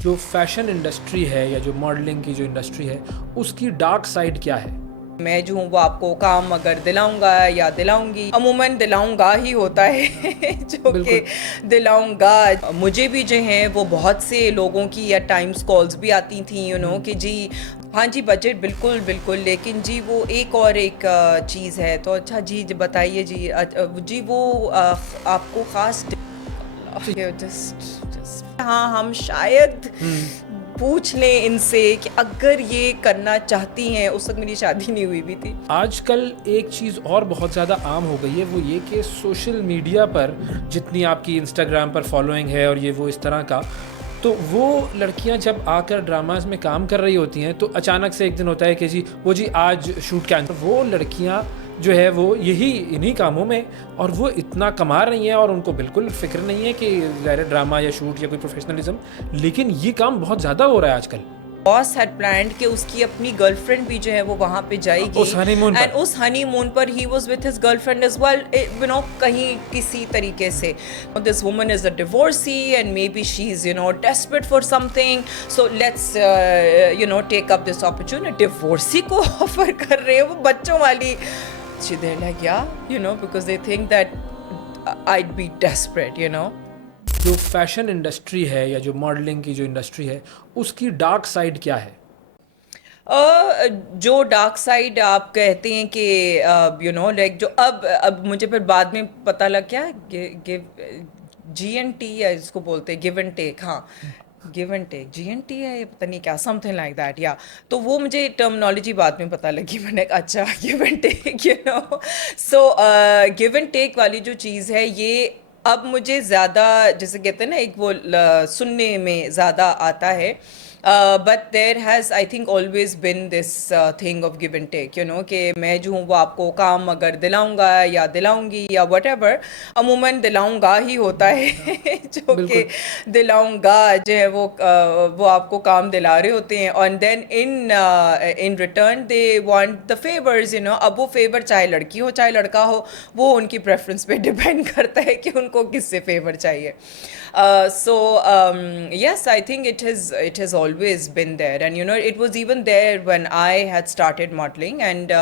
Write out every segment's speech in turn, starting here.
जो fashion industry है या जो मॉडलिंग की जो इंडस्ट्री है, उसकी डार्क साइड क्या है? मैं जो हूँ वो आपको काम अगर दिलाऊंगा या दिलाऊंगी, अमूमन दिलाऊंगा ही होता है जो कि बिल्कुल। दिलाऊंगा। मुझे भी जो है वो बहुत से लोगों की या टाइम्स कॉल्स भी आती थी कि जी हाँ जी बजट बिल्कुल बिल्कुल, लेकिन जी वो एक और एक चीज़ है। तो अच्छा जी बताइए जी, जी वो आपको ख़ास तो जस्ट हाँ हम शायद हुँ, पूछ लें इनसे कि अगर ये करना चाहती हैं। उस वक्त मेरी शादी नहीं हुई भी थी। आजकल एक चीज़ और बहुत ज़्यादा आम हो गई है, वो ये कि सोशल मीडिया पर जितनी आपकी इंस्टाग्राम पर फॉलोइंग है और ये वो इस तरह का, तो वो लड़कियां जब आकर ड्रामाज में काम कर रही होती हैं, तो अचानक से एक दिन होता है कि जी वो जी आज शूट कैंसिल। वो लड़कियां जो है वो यही इन्हीं कामों में, और वो इतना कमा रही हैं और उनको बिल्कुल फ़िक्र नहीं है कि ज़ाहिर है ड्रामा या शूट या कोई प्रोफेशनलिज्म, लेकिन ये काम बहुत ज़्यादा हो रहा है आजकल। बॉस हैड प्लान्ड कि उसकी अपनी गर्लफ्रेंड भी जो है वो वहाँ पे जाएगी, उस हनीमून एंड पर। उस हनीमून पर he was with his girlfriend as well, कहीं किसी तरीके से this woman is a divorcee and maybe she is desperate for something, so let's take up this opportunity. Divorcee को ऑफर कर रहे हैं वो बच्चों वाली। they're like yeah, because they think that I'd be desperate. जो fashion industry है या जो मॉडलिंग की जो इंडस्ट्री है, उसकी डार्क साइड क्या है? जो डार्क साइड आप कहते हैं कि लाइक जो अब मुझे फिर बाद में पता लग गया, गिव GNT या इसको बोलते हैं गिव एंड टेक। हाँ, गिव एंड टेक GNT है, ये पता नहीं क्या, समथिंग लाइक दैट या। तो वो मुझे टर्मिनोलॉजी बाद में पता लगी। मैंने कहा अच्छा give and take, so give and take वाली जो चीज़ है ये अब मुझे ज़्यादा, जैसे कहते हैं ना, एक वो सुनने में ज़्यादा आता है। But there has I think always been this thing of give and take, कि मैं जो हूँ वो आपको काम अगर दिलाऊंगा या दिलाऊंगी या वट एवर, अमूमन दिलाऊंगा ही होता है जो कि बिल्कुल। दिलाऊंगा जो है वो आपको काम दिला रहे होते हैं, और then in return they want the favours. अब वो फेवर चाहे लड़की हो चाहे लड़का हो, वो उनकी प्रेफरेंस पे डिपेंड करता है कि उनको किससे फेवर चाहिए। So yes, I think it has always been there, and it was even there when I had started modeling, and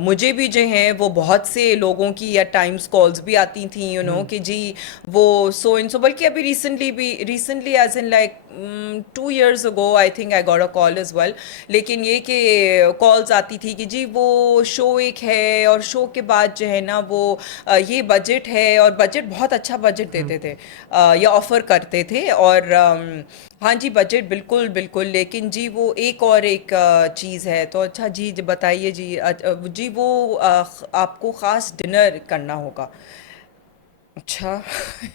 मुझे भी जो है वो बहुत से लोगों की या टाइम्स कॉल्स भी आती थी, कि जी वो सो इन सो, बल्कि अभी recently as in like 2 years ago I think I got a call as well। लेकिन ये कि कॉल्स आती थी कि जी वो शो एक है, और शो के बाद जो है ना वो ये बजट है, और बजट बहुत अच्छा बजट देते थे या ऑफ़र करते थे, और हाँ जी बजट बिल्कुल बिल्कुल, लेकिन जी वो एक और एक चीज़ है। तो अच्छा जी बताइए जी, जी वो आपको ख़ास डिनर करना होगा। Acha.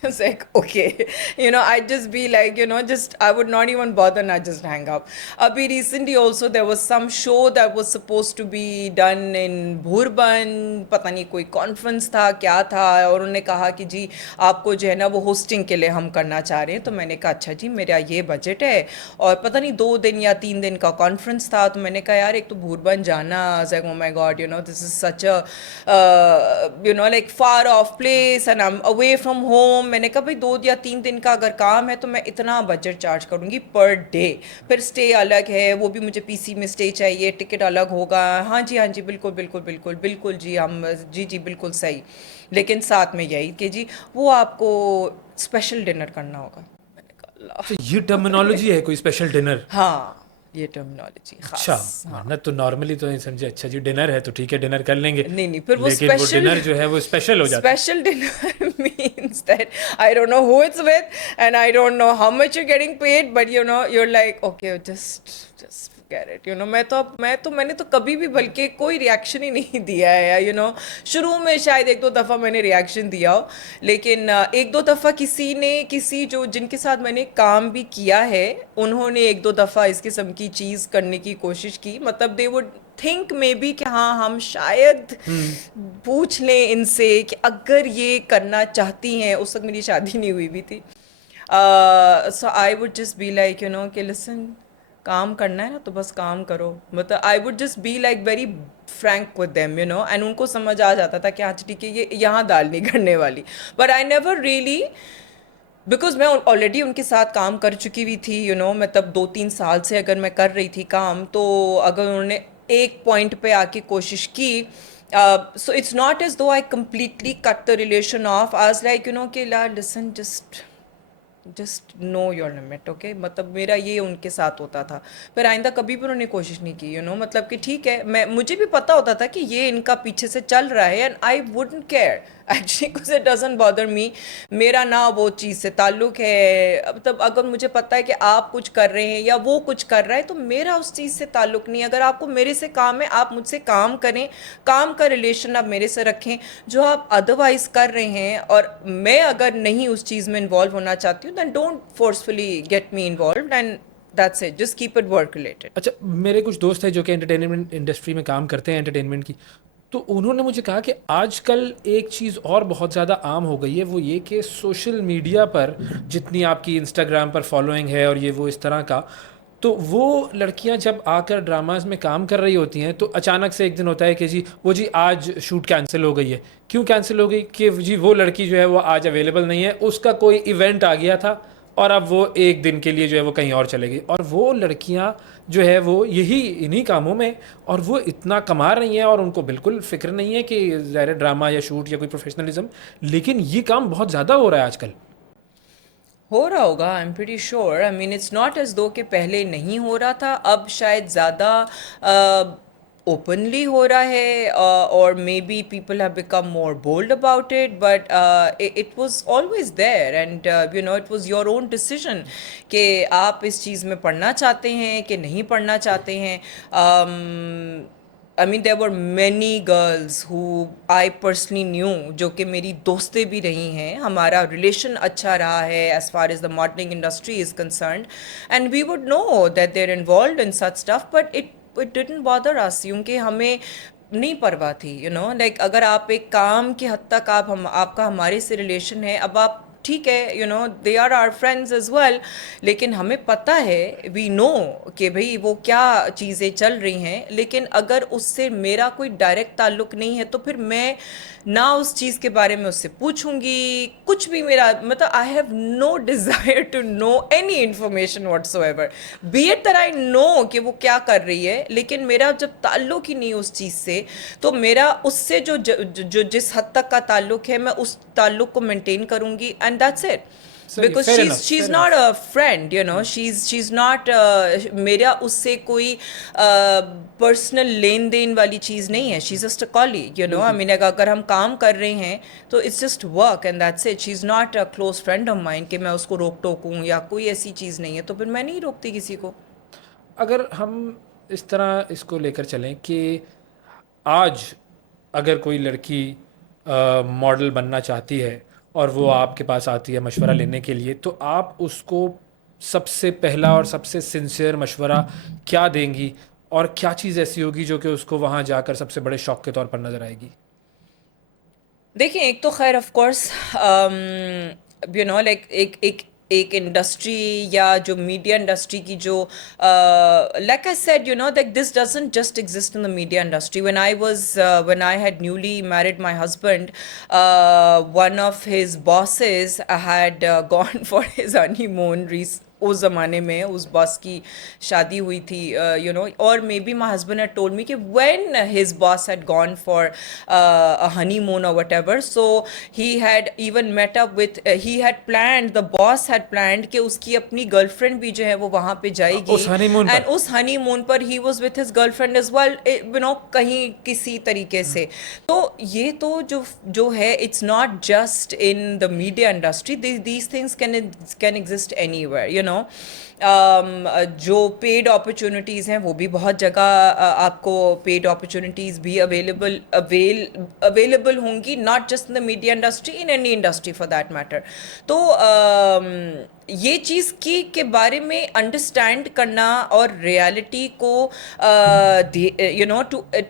It's like, okay. I'd just be like, just, I would not even bother and I'd just hang up. Abhi recently also, there was some show that was supposed to be done in Bhurban, पता नहीं कोई conference था क्या था, और उन्होंने कहा कि जी आपको जो है ना वो होस्टिंग के लिए हम करना चाह रहे हैं। तो मैंने कहा अच्छा जी मेरा ये बजट है, और पता नहीं 2 दिन या 3 दिन का कॉन्फ्रेंस था। तो मैंने कहा यार एक तो भूरबन जाना, like oh my God, this is such a like far of place and I am away from home. मैंने कहा भाई 2 या 3 दिन का अगर काम है तो मैं इतना बजट चार्ज करूँगी पर डे। फिर स्टे अलग है, वो भी मुझे PC में स्टे चाहिए, टिकट अलग होगा। हाँ जी बिल्कुल बिल्कुल बिल्कुल बिल्कुल जी, हम जी बिल्कुल सही। लेकिन साथ में यही कि जी वो आपको स्पेशल डिनर करना होगा। मैंने कहा तो अल्लाह। ये टर्मिनोलॉजी है कोई स्पेशल डिनर? हाँ, ये टर्मिनोलॉजी अच्छा। खास। हाँ, वरना तो नॉर्मली तो नहीं समझे, अच्छा जी डिनर है तो ठीक है डिनर कर लेंगे, नहीं नहीं, फिर वो लेकिन वो स्पेशल डिनर जो है वो स्पेशल हो जाता है। special dinner means that I don't know who it's with, and I don't know how much you're getting paid, but you're like okay, just forget it। मैंने तो कभी भी बल्कि कोई रिएक्शन ही नहीं दिया है, या शुरू में शायद 1-2 दफ़ा मैंने रिएक्शन दिया हो, लेकिन 1-2 दफ़ा किसी जो जिनके साथ मैंने काम भी किया है, उन्होंने 1-2 दफ़ा इस किस्म की चीज़ करने की कोशिश की। मतलब they would think may be कि हाँ हम शायद हम्म। पूछ लें इनसे कि अगर ये करना चाहती हैं। उस वक्त मेरी शादी नहीं हुई भी थी। So I would just be like कि लिसन, काम करना है ना तो बस काम करो। मतलब I would just be like very frank with them, and उनको समझ आ जाता था कि हाँ ठीक है ये यहाँ दाल नहीं करने वाली। But I never really because मैं ऑलरेडी उनके साथ काम कर चुकी हुई थी, मतलब 2-3 साल से अगर मैं कर रही थी काम, तो अगर उन्होंने एक पॉइंट पे आके कोशिश की, so it's not as though I completely cut the relation off, आज लाइक कि ला listen, just know your limit, okay, मतलब मेरा ये उनके साथ होता था। पर आइंदा कभी भी उन्होंने कोशिश नहीं की, मतलब कि ठीक है, मुझे भी पता होता था कि ये इनका पीछे से चल रहा है, and I wouldn't care actually, because it doesn't bother me. मेरा ना वो चीज़ से ताल्लुक है, मतलब अगर मुझे पता है कि आप कुछ कर रहे हैं या वो कुछ कर रहा है, तो मेरा उस चीज़ से ताल्लुक नहीं। अगर आपको मेरे से काम है, आप मुझसे काम करें, काम का रिलेशन आप मेरे से रखें। जो आप अदरवाइज कर रहे हैं, और मैं अगर नहीं उस चीज़ में इन्वॉल्व होना चाहती हूँ, then don't forcefully get me involve, and that's it, just keep it work related. अच्छा, मेरे कुछ दोस्त हैं जो कि एंटरटेनमेंट इंडस्ट्री में काम करते हैं, एंटरटेनमेंट की, तो उन्होंने मुझे कहा कि आजकल एक चीज़ और बहुत ज़्यादा आम हो गई है, वो ये कि सोशल मीडिया पर जितनी आपकी इंस्टाग्राम पर फॉलोइंग है और ये वो इस तरह का, तो वो लड़कियां जब आकर ड्रामाज में काम कर रही होती हैं तो अचानक से एक दिन होता है कि जी आज शूट कैंसिल हो गई है। क्यों कैंसिल हो गई? कि जी वो लड़की जो है वो आज अवेलेबल नहीं है, उसका कोई इवेंट आ गया था और अब वो एक दिन के लिए जो है वो कहीं और चले गई। और वो लड़कियां जो है वो यही इन्हीं कामों में, और वो इतना कमा रही हैं और उनको बिल्कुल फिक्र नहीं है कि ज़ाहिर ड्रामा या शूट या कोई प्रोफेशनलिज्म, लेकिन ये काम बहुत ज़्यादा हो रहा है आजकल। हो रहा होगा, I am pretty sure. I mean it's not as though कि पहले नहीं हो रहा था, अब शायद ज़्यादा ओपनली हो रहा है, और maybe people have become more bold about it, but it was always there, and it was your own decision कि आप इस चीज़ में पढ़ना चाहते हैं कि नहीं पढ़ना चाहते हैं। I mean there were many girls who I personally knew, जो कि मेरी दोस्तें भी रही हैं, हमारा रिलेशन अच्छा रहा है as far as the modelling industry is concerned, and we would know that they are involve in such stuff, but it didn't bother us, क्योंकि हमें नहीं परवाह थी। लाइक अगर आप एक काम की हद तक आपका हमारे से रिलेशन है, अब आप ठीक है, they are our friends as well, लेकिन हमें पता है, वी नो कि भाई वो क्या चीज़ें चल रही हैं, लेकिन अगर उससे मेरा कोई डायरेक्ट ताल्लुक नहीं है, तो फिर मैं ना उस चीज़ के बारे में उससे पूछूंगी कुछ भी। मेरा मतलब I have no desire to know any information whatsoever, be it that I know कि वो क्या कर रही है, लेकिन मेरा जब ताल्लुक ही नहीं उस चीज़ से, तो मेरा उससे जो जिस हद तक का ताल्लुक है, मैं उस ताल्लुक को मेंटेन करूंगी, एंड दैट्स इट। सही, because fair she's enough, she's fair not enough. a friend, she's not मेरा उससे कोई पर्सनल लेन देन वाली चीज़ नहीं है, she's just a colleague, I बिल्कुल। mean अगर हम काम कर रहे हैं तो it's just work and that's it, she's not a close friend of mine कि मैं उसको रोक टोकूँ या कोई ऐसी चीज़ नहीं है, तो फिर मैं नहीं रोकती किसी को। अगर हम इस तरह इसको लेकर चलें कि आज अगर कोई लड़की मॉडल बनना चाहती है और वो आपके पास आती है मशवरा लेने के लिए, तो आप उसको सबसे पहला और सबसे सिंसियर मशवरा क्या देंगी, और क्या चीज़ ऐसी होगी जो कि उसको वहाँ जाकर सबसे बड़े शौक के तौर पर नज़र आएगी? देखिए, एक तो खैर ऑफ कोर्स लाइक एक एक एक इंडस्ट्री या जो मीडिया इंडस्ट्री की जो like I said, that this doesn't just exist in the media industry. When I had newly married my husband, one of his bosses had gone for his honeymoon. उस ज़माने में उस boss की शादी हुई थी, और maybe my husband had told me कि when his boss had gone for a honeymoon और whatever, so he had even met up with, he had planned, the boss had planned कि उसकी अपनी girlfriend भी जो है वो वहाँ पे जाएगी, उस हनीमून एंड पर? उस हनीमून पर he was with his girlfriend as well, कहीं किसी तरीके से। तो ये तो जो है, it's not just in the media industry, these things can exist anywhere, जो पेड अपॉर्चुनिटीज़ हैं वो भी बहुत जगह आपको पेड अपॉर्चुनिटीज़ भी अवेलेबल होंगी, not just in the media industry, in any industry for that matter. तो ये चीज़ के बारे में अंडरस्टैंड करना और रियलिटी को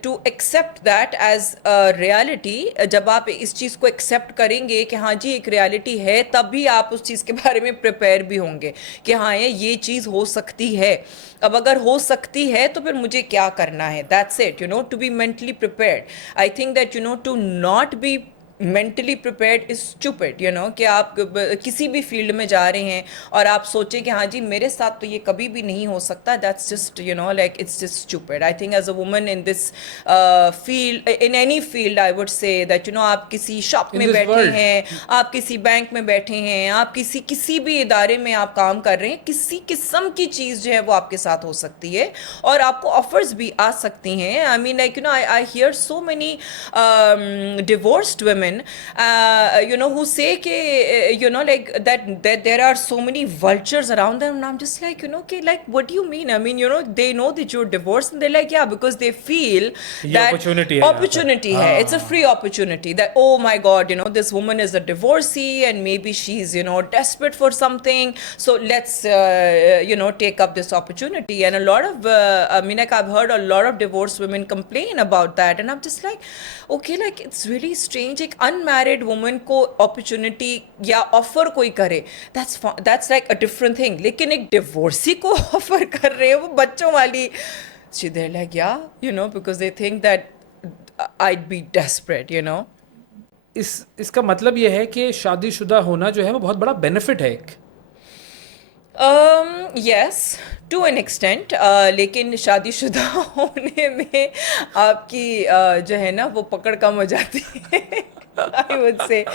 to accept that as reality, जब आप इस चीज़ को एक्सेप्ट करेंगे कि हाँ जी एक रियलिटी है, तब भी आप उस चीज़ के बारे में प्रिपेयर भी होंगे कि हाँ ये चीज़ हो सकती है। अब अगर हो सकती है तो फिर मुझे क्या करना है, that's it, to be mentally prepared. I think that to not be mentally prepared is stupid, you know, कि आप किसी भी फील्ड में जा रहे हैं और आप सोचें कि हाँ जी मेरे साथ तो ये कभी भी नहीं हो सकता, that's just, you know, like it's just stupid. I think as a woman in this field, in any field, I would say that, you know, आप किसी शॉप In में this बैठे world. हैं, आप किसी बैंक में बैठे हैं, आप किसी भी इदारे में आप काम कर रहे हैं, किसी किस्म की चीज़ जो है वो आपके साथ हो सकती है और आपको ऑफर्स भी आ सकती हैं. I mean like, you know, I here so many divorced women, you know, who say ke, you know, like that there are so many vultures around them, and I'm just like, you know, okay, like what do you mean? I mean, you know, they know that you're divorced and they're like, yeah, because they feel ये that opportunity है यहाँ पर. opportunity hai, it's a free opportunity, that oh my god, you know, this woman is a divorcee and maybe she's, you know, desperate for something, so let's you know, take up this opportunity. And a lot of I mean, like, I've heard a lot of divorced women complain about that, and I'm just like, okay, like it's really strange. एक unmarried woman को opportunity या offer कोई करे, that's like a different thing. लेकिन एक divorcee को offer कर रहे हैं, वो बच्चों वाली, they're like, yeah, you know, because they think that I'd be desperate, you know. इसका मतलब ये है कि शादीशुदा होना जो है वो बहुत बड़ा बेनिफिट है एक. Yes, to an extent, लेकिन शादीशुदा होने में आपकी जो है ना वो पकड़ कम हो जाती है. I would say,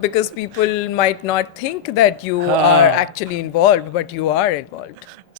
because people might not think that you are actually involved, but you are involved.